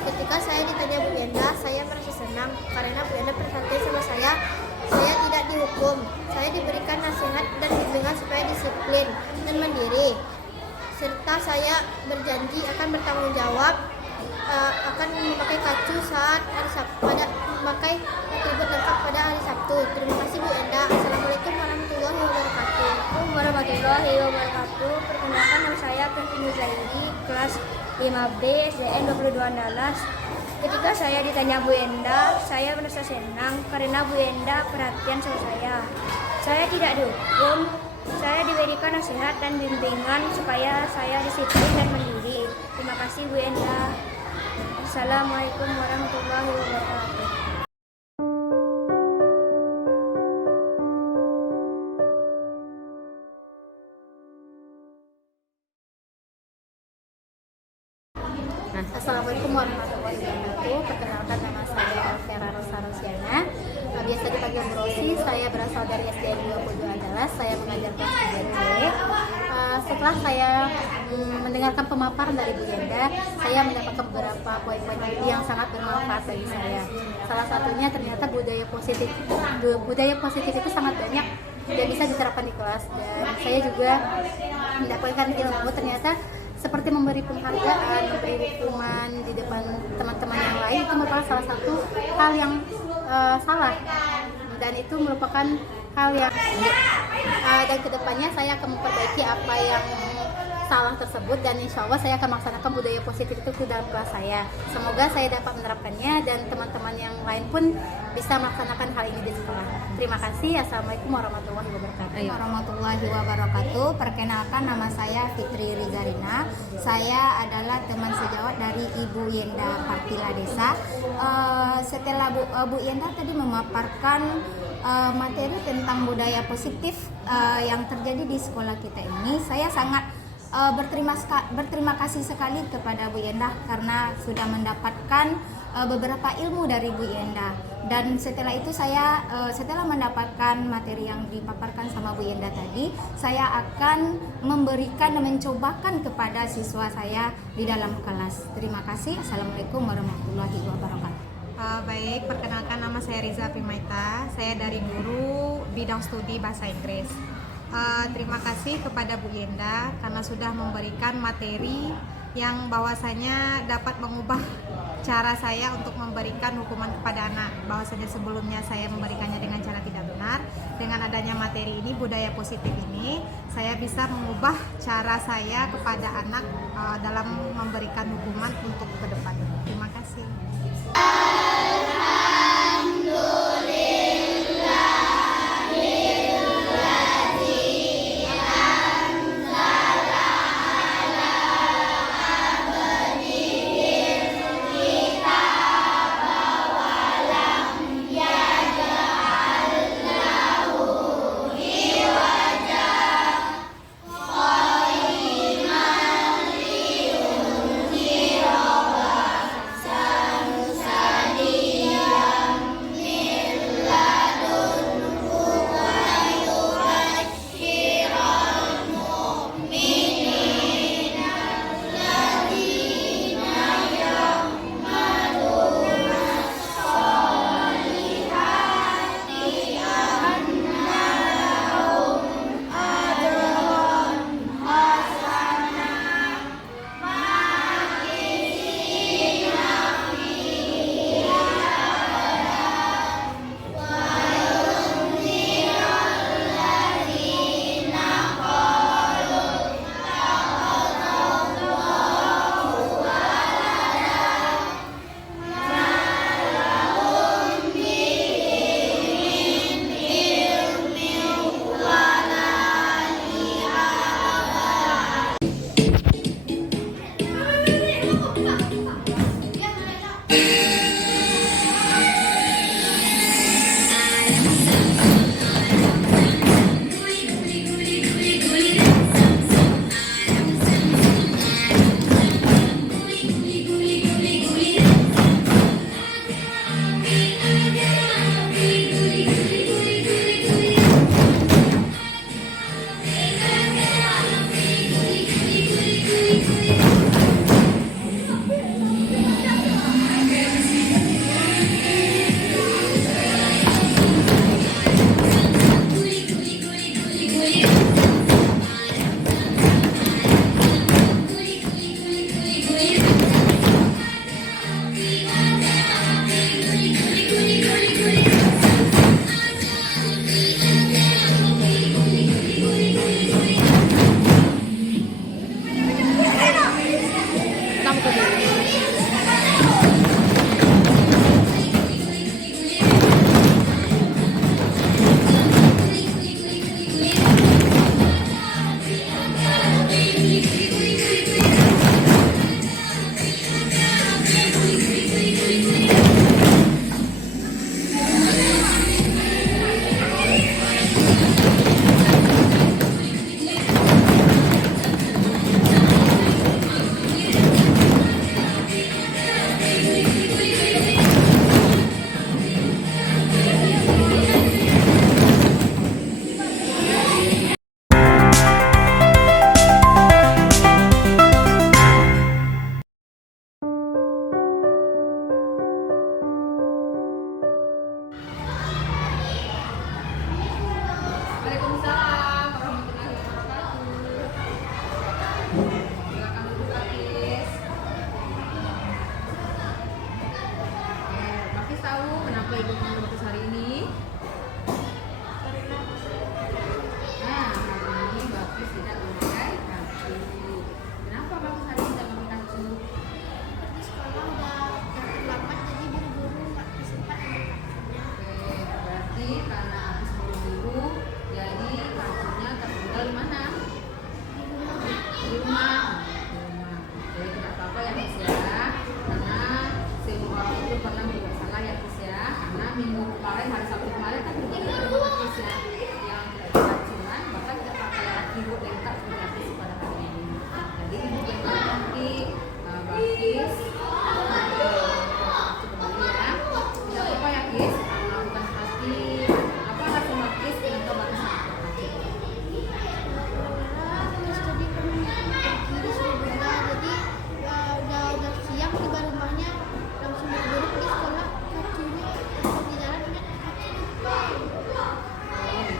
Ketika saya ditanya Bu Yenda, saya merasa senang karena Bu Yenda perhatian sama saya. Saya tidak dihukum, saya diberikan nasihat dan bimbingan supaya disiplin dan mandiri. Serta saya berjanji akan bertanggung jawab, akan memakai kacu saat hari Sabtu, memakai atribut lengkap pada hari Sabtu. Terima kasih Bu Enda. Assalamualaikum warahmatullahi wabarakatuh. warahmatullahi wabarakatuh. Perkenalkan, nama saya Kevin Zairi, kelas 5B SDN 22 Andalas. Ketika saya ditanya Bu Enda, saya merasa senang karena Bu Enda perhatian sama saya. Saya tidak dihukum, saya diberikan nasihat dan bimbingan supaya saya disiplin dan mandiri. Terima kasih Bu Enda. Assalamualaikum warahmatullahi wabarakatuh. Assalamualaikum warahmatullahi wabarakatuh. Perkenalkan, nama saya Vera Rosa Rosiana. Biasa dipanggil Bu Rosi. Saya berasal dari SDN 22 Andalas. Saya mengajar kelas 3C. Setelah saya mendengarkan pemaparan dari Bu Yenda, saya mendapatkan beberapa poin-poin yang sangat bermanfaat bagi saya. Salah satunya ternyata budaya positif itu sangat banyak dan bisa diterapkan di kelas. Dan saya juga mendapatkan ilmu ternyata seperti memberi penghargaan, memberi hukuman di depan teman-teman yang lain itu merupakan salah satu hal yang salah, dan itu merupakan hal yang dan kedepannya saya akan memperbaiki apa yang salah tersebut, dan insya Allah saya akan melaksanakan budaya positif itu ke dalam kelas saya. Semoga saya dapat menerapkannya dan teman-teman yang lain pun bisa melaksanakan hal ini di sekolah. Terima kasih. Assalamualaikum warahmatullahi wabarakatuh. Warahmatullahi wabarakatuh. Perkenalkan, nama saya Fitri Rizarina. Saya adalah teman sejawat dari Ibu Yenda Partila Desa. Setelah Bu Yenda tadi memaparkan materi tentang budaya positif yang terjadi di sekolah kita ini, saya sangat berterima kasih sekali kepada Bu Yenda karena sudah mendapatkan beberapa ilmu dari Bu Yenda. Dan setelah itu saya setelah mendapatkan materi yang dipaparkan sama Bu Yenda tadi, saya akan memberikan dan mencobakan kepada siswa saya di dalam kelas. Terima kasih. Assalamualaikum warahmatullahi wabarakatuh. Baik, perkenalkan, nama saya Riza Pimaita. Saya dari guru bidang studi bahasa Inggris. Terima kasih kepada Bu Yenda karena sudah memberikan materi yang bahwasanya dapat mengubah cara saya untuk memberikan hukuman kepada anak. Bahwasanya sebelumnya saya memberikannya dengan cara tidak benar. Dengan adanya materi ini, budaya positif ini, saya bisa mengubah cara saya kepada anak dalam memberikan hukuman untuk ke depan. Terima kasih. minggu kemarin, hari Sabtu kemarin kan juga ada beberapa case yang tidak keracunan, bahkan tidak pakai ibu lengkap gratis pada hari ini. Jadi ibu yang nanti Bakis kembali ya. Tidak apa ya Kis, bukan pasti apa rasa Bakis yang coba Studi pergi di Surabaya, jadi udah siang tiba rumahnya langsung buru-buru pergi sekolah, kacunya di jalan punya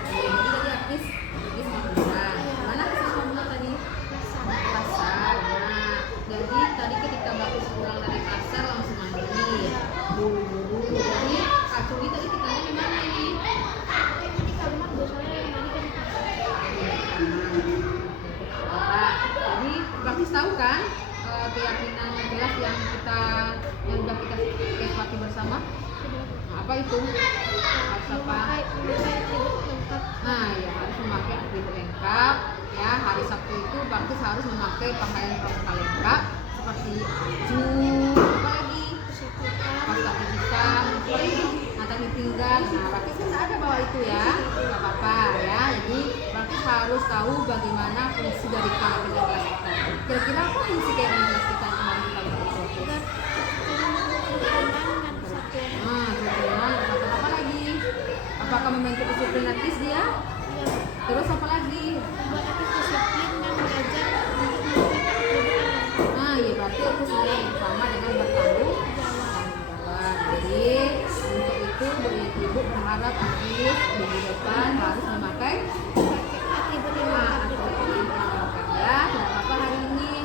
jadi Akis pergi sama Bunda. Mana ke sama Bunda tadi? Pasar. Nah, jadi tadi ketika Bakis pulang dari pasar langsung mandi, buru-buru. Jadi Kacungi tadi tinggalnya di mana ini? di kamar biasanya yang tadi kan Jadi Bakis tahu kan keyakinan jelas yang udah kita sepakati bersama? Nah, apa itu? Harus apa? Nah, ya harus memakai atribut lengkap. Ya, hari Sabtu itu Bakis harus memakai pakaian pramuka lengkap seperti baju, apa lagi? Pas kaki hitam, apa lagi? Matanya pinggang. Nah, Bakis kan nggak ada bawa itu ya, nggak apa-apa ya. Jadi Bakis harus tahu bagaimana fungsi dari kelas kita. Kira-kira apa fungsi kelas kita yang harus kita lakukan? Nah, disiplin, apa lagi? Apakah membentuk disiplin Akis dia? Terus apa lagi? Nah, ya berarti itu sebenarnya yang sama dengan bertanggung jawab. Jadi untuk itu ibu berharap Akis minggu depan harus memakai atribut lengkap ya. Tidak apa-apa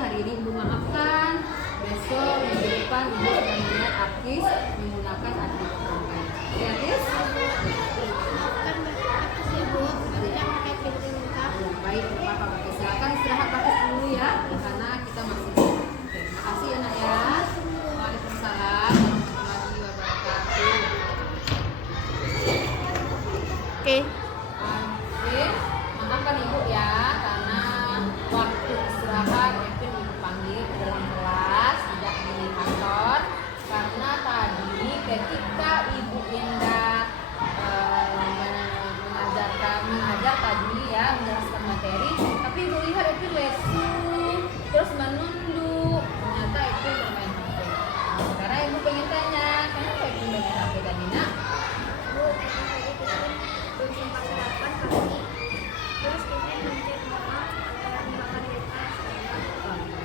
hari ini ibu maafkan. Besok minggu depan ibu akan melihat Akis menggunakan atribut lengkap. Ya Akis? Ya, baik, apa-apa Bakis. Silakan istirahat Bakis dulu ya, karena kita masih. Oke, terima kasih ya nak ya. Waalaikumsalam warahmatullahi wabarakatuh. Oke. Oke, maafkan ibu ya, karena waktu istirahat mungkin ibu panggil ke dalam kelas, tidak di kantor, karena tadi ketika ibu Indah mengajar tadi ya, menjelaskan materi, tapi ibu lihat itu lesu terus menunduk, ternyata itu bermain HP. Sekarang ibu pengen tanya, kenapa ibu main HP tadi nak?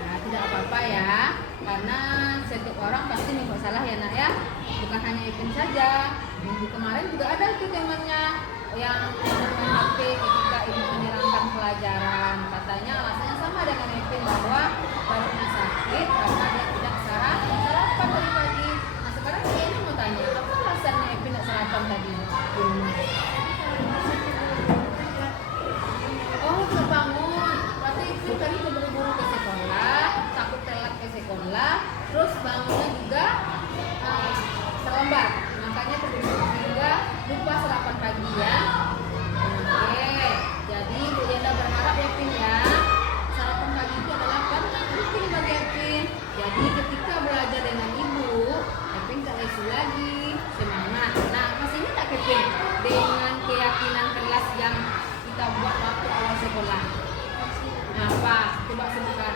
Nah, tidak apa-apa ya, karena setiap orang pasti membuat salah ya nak ya, bukan hanya Ipin saja. Minggu kemarin juga ada itu temannya yang main HP ketika ibu menjalankan pelajaran. Katanya alasannya sama dengan Ipin, bahwa perutnya sakit karena dia tidak sarapan tadi pagi. Nah sekarang ini mau tanya, apa alasannya Ipin tidak sarapan tadi? Oh, belum bangun. Berarti Ipin tadi buru-buru ke sekolah, takut telat ke sekolah, terus bangunnya juga terlambat. Makanya buru-buru juga lupa sarapan pagi ya. Oke, jadi Bu Yenda berharap Epin ya, sarapan pagi itu adalah penting bagi Epin. Jadi ketika belajar dengan ibu, Epin tak lesu lagi, semangat. Nah, masih ingat tak Epin dengan keyakinan kelas yang kita buat waktu awal sekolah? Nah, apa? Coba sebutkan.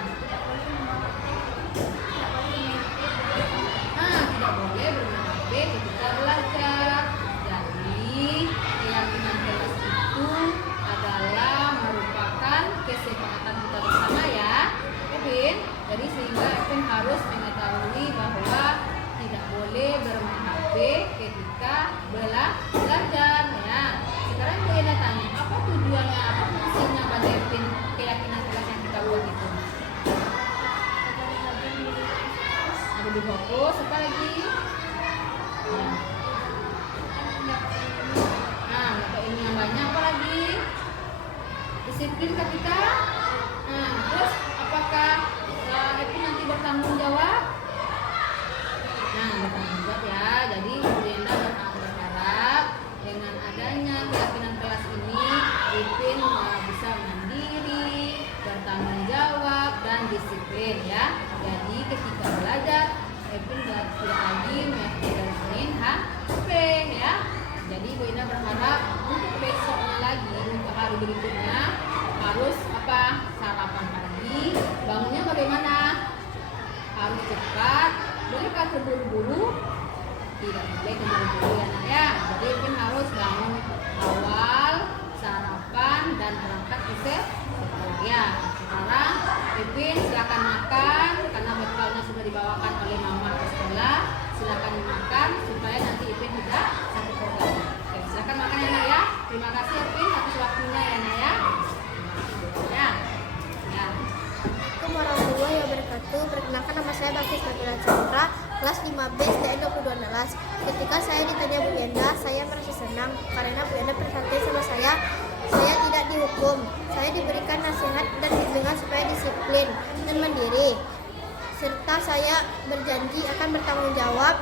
Tidak boleh bermain HP ketika belajar. Jadi keyakinan kelas itu adalah merupakan kesepakatan kita bersama ya, Epin. Jadi sehingga Epin harus mengetahui bahwa tidak boleh bermain HP ketika belajar ya. Sekarang Bu Eda tanya, apa tujuannya, apa fungsinya bagi Epin keyakinan kelas yang kita buat itu? Lebih fokus, apa lagi? Nah, dapat ini yang banyak, apa lagi? Disiplin ke kita. Nah, terus apakah itu nanti bertanggung jawab? Nah, bertanggung jawab ya. Jadi Bu Yenda berharap dengan adanya keyakinan kelas ini, Ipin bisa mandiri, bertanggung jawab dan disiplin ya. Jadi ketika belajar, Ipin tidak lagi main HP ya. berikutnya harus sarapan pagi. Bangunnya bagaimana? Harus cepat, bolehkah terburu-buru? Tidak boleh terburu-buru ya nak ya. Jadi Ipin harus bangun awal, sarapan dan berangkat ke sekolah ya. Sekarang Ipin silakan makan karena bekalnya sudah dibawakan oleh mama ke sekolah. Silakan dimakan supaya nanti Ipin tidak sakit perut. Oke, silakan makan ya nak ya. Terima kasih Ipin atas waktunya ya nak ya. Ya. Ya. Assalamualaikum warahmatullahi wabarakatuh. Perkenalkan nama saya Bakis Nabila Chandra, kelas 5B SDN 22 Ketika saya ditanya Bu Yenda, saya merasa senang karena Bu Yenda perhatian sama saya. Saya tidak dihukum. Saya diberikan nasihat dan bimbingan supaya disiplin dan mandiri. Serta saya berjanji akan bertanggung jawab,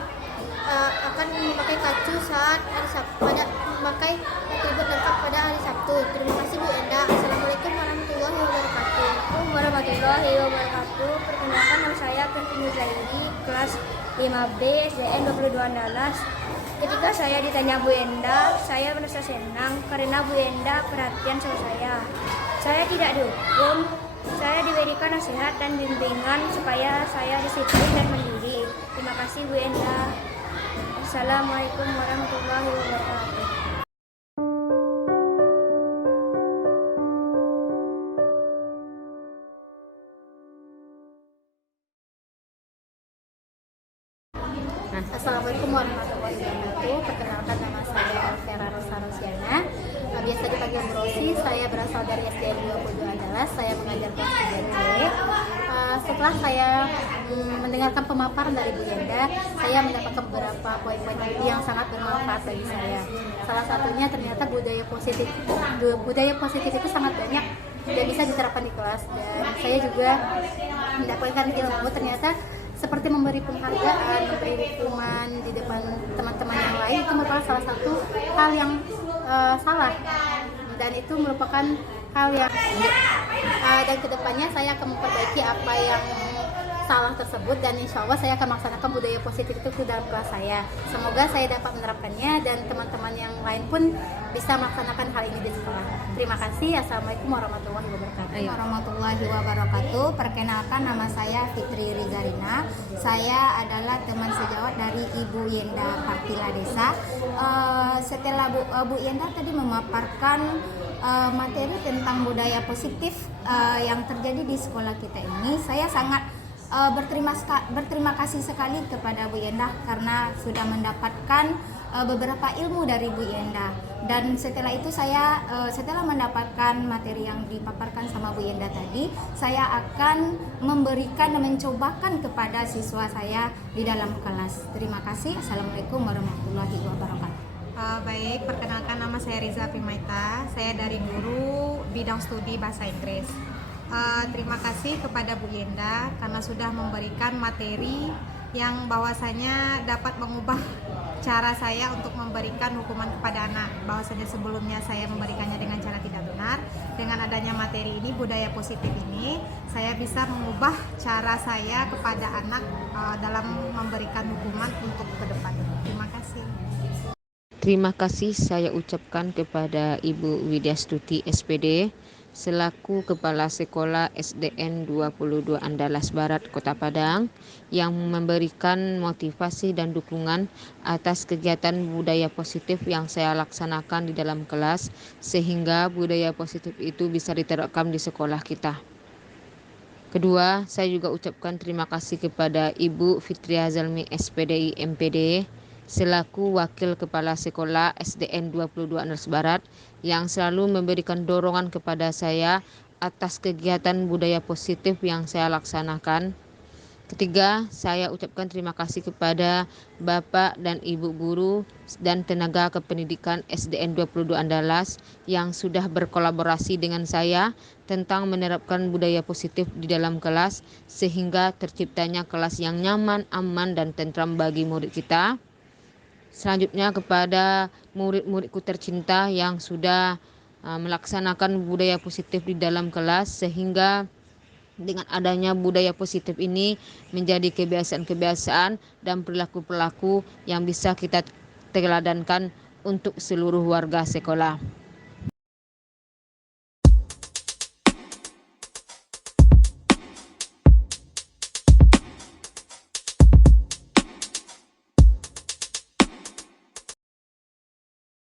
akan memakai kacu saat hari Sabtu, memakai atribut lengkap pada hari Sabtu. Terima kasih Bu Yenda. Assalamualaikum warahmatullahi wabarakatuh. Warahmatullahi wabarakatuh. Perkenalkan nama saya Kentini Zairi, kelas 5B SDN 22 Ketika saya ditanya Bu Yenda, saya merasa senang karena Bu Yenda perhatian sama saya. Saya tidak dihukum, saya diberikan nasihat dan bimbingan supaya saya disiplin dan mandiri. Terima kasih Bu Yenda. Assalamualaikum warahmatullahi wabarakatuh. Assalamualaikum warahmatullahi wabarakatuh. Perkenalkan nama saya Elvira Rosarosiana. Biasa dipanggil Bu Rosi. Saya berasal dari SDN 22 Andalas. Saya mengajar kelas 3C. Setelah saya mendengarkan pemaparan dari Bu Yenda, saya mendapatkan beberapa poin-poin yang sangat bermanfaat bagi saya. Salah satunya ternyata budaya positif itu sangat banyak dan bisa diterapkan di kelas. Dan saya juga mendapatkan ilmu ternyata seperti memberi penghargaan, memberi hukuman di depan teman-teman yang lain itu merupakan salah satu hal yang salah, dan itu merupakan hal yang dan kedepannya saya akan memperbaiki apa yang salah tersebut, dan insya Allah saya akan melaksanakan budaya positif itu ke dalam kelas saya. Semoga saya dapat menerapkannya dan teman-teman yang lain pun bisa melaksanakan hal ini di sekolah. Terima kasih. Assalamualaikum warahmatullahi wabarakatuh. Warahmatullahi wabarakatuh. Perkenalkan nama saya Fitri Rigarina. Saya adalah teman sejawat dari Ibu Yenda Partila Desa. Setelah Bu Yenda tadi memaparkan materi tentang budaya positif yang terjadi di sekolah kita ini, saya sangat berterima kasih sekali kepada Bu Yenda karena sudah mendapatkan beberapa ilmu dari Bu Yenda. Dan setelah itu saya setelah mendapatkan materi yang dipaparkan sama Bu Yenda tadi, saya akan memberikan dan mencobakan kepada siswa saya di dalam kelas. Terima kasih. Assalamualaikum warahmatullahi wabarakatuh. Baik, perkenalkan nama saya Riza Pimaita. Saya dari guru bidang studi bahasa Inggris. Terima kasih kepada Bu Yenda karena sudah memberikan materi yang bahwasanya dapat mengubah cara saya untuk memberikan hukuman kepada anak. Bahwasanya sebelumnya saya memberikannya dengan cara tidak benar. Dengan adanya materi ini, budaya positif ini, saya bisa mengubah cara saya kepada anak dalam memberikan hukuman untuk ke depan. Terima kasih. Terima kasih saya ucapkan kepada Ibu Widyastuti SPD selaku Kepala Sekolah SDN 22 Andalas Barat Kota Padang yang memberikan motivasi dan dukungan atas kegiatan budaya positif yang saya laksanakan di dalam kelas sehingga budaya positif itu bisa diterapkan di sekolah kita. Kedua, saya juga ucapkan terima kasih kepada Ibu Fitria Zalmi SPDI MPD selaku Wakil Kepala Sekolah SDN 22 Andalas Barat yang selalu memberikan dorongan kepada saya atas kegiatan budaya positif yang saya laksanakan. Ketiga, saya ucapkan terima kasih kepada Bapak dan Ibu guru dan tenaga kependidikan SDN 22 Andalas yang sudah berkolaborasi dengan saya tentang menerapkan budaya positif di dalam kelas sehingga terciptanya kelas yang nyaman, aman, dan tentram bagi murid kita. Selanjutnya kepada murid-muridku tercinta yang sudah melaksanakan budaya positif di dalam kelas sehingga dengan adanya budaya positif ini menjadi kebiasaan-kebiasaan dan perilaku-perilaku yang bisa kita teladankan untuk seluruh warga sekolah.